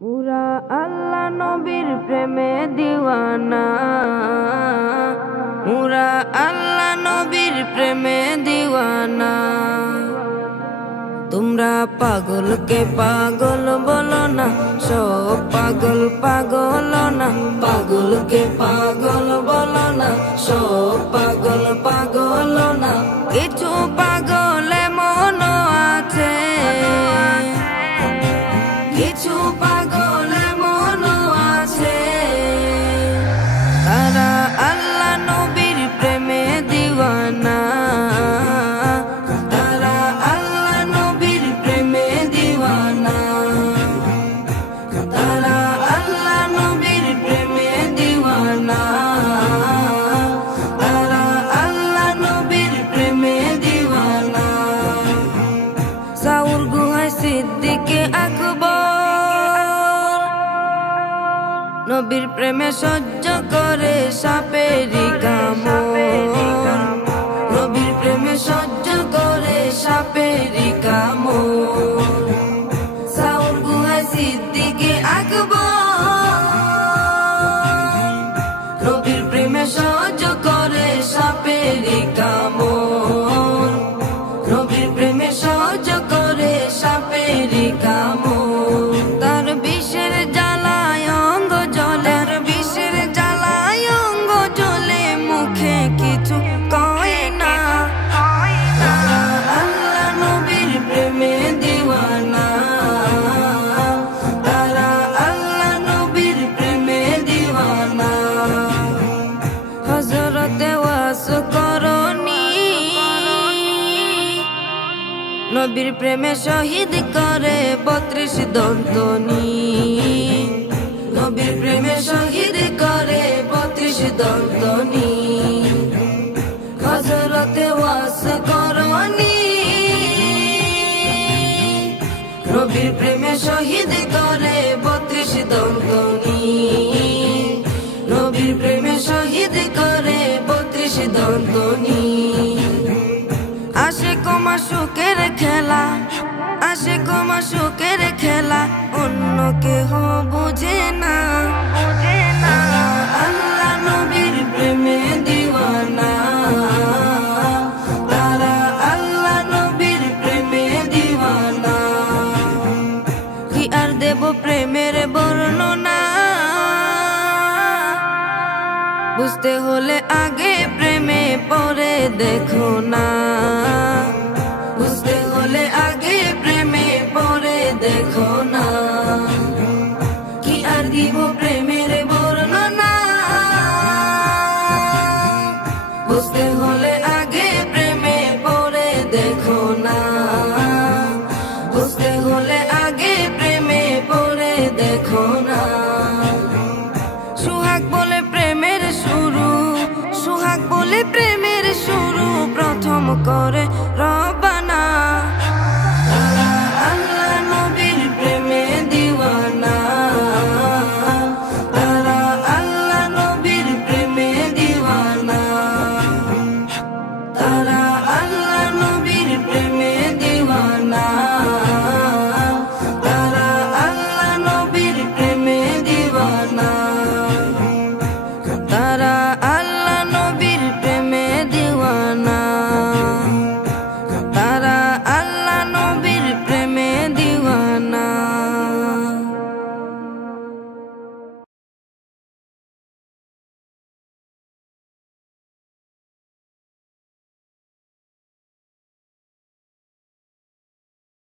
পুরা আল্লাহ নবীর প্রেমে দিওয়ানা, পুরা আল্লাহ নবীর প্রেমে দিওয়ানা। তোমরা পাগলকে পাগল বলো না, সব পাগল পাগল না। পাগলকে পাগল বলো না, সব পাগল পাগল না। কিছু পাগল এমন আছে, কিছু পাগল এমন আছে, তারা আল্লাহ নবীর প্রেমে দিওয়ানা। তারা আল্লাহ নবীর প্রেমে দিওয়ানা, তারা আল্লাহ নবীর প্রেমে দিওয়ানা, তারা আল্লাহ নবীর প্রেমে দিওয়ানা। সাউর গুহায় সিদ্দিকে আকবর নবীর প্রেমে সহ্য করে সাপেরি কামড়। নবীর প্রেমে সহ্য করে সাপেরি কামড়। সাউর গুহায় সিদ্দিকে আকবর নবীর প্রেমে সহ্য করে সাপেরি কামড়। নবীর প্রেমে সহ্য করে সাপেরি কামড়। তার বিষের জ্বালায় অঙ্গ জ্বলে, তার বিষের জ্বালায় অঙ্গ জ্বলে, মুখে কিছু কয় না। তারা আল্লাহ নবীর প্রেমে দিওয়ানা, তারা আল্লাহ নবীর প্রেমে দিওয়ানা। হযরতে ওয়াস করনি নবীর প্রেমে শহীদ করে 32 দন্তনি। নবীর প্রেমে শহীদ করে 32 দন্তনি। হযরতে ওয়াস করনি নবীর প্রেমে শহীদ করে 32 দন্তনি। নবীর প্রেমে শহীদ করে 32 দন্তনি। আশিক মাশুকের খেলা, আশিক মাশুকের খেলা, অন্য কেহ বুঝে না। আল্লাহ নবীর প্রেমে দিওয়ানা, তারা আল্লাহ নবীর প্রেমে দিওয়ানা। কি আর দেব প্রেমের বর্ণনা, বুঝতে হলে আগে প্রেমে পরে দেখো না। বুঝতে হলে আগে প্রেমে পরে দেখো না। কি আর দিব প্রেমের বর্ণনা, বুঝতে হলে আগে প্রেমে পরে দেখো না। বুঝতে হলে আগে প্রেমে পরে দেখো না। সুহাগ বলে প্রেমের শুরু, সুহাগ বলে প্রেমের শুরু, প্রথম করে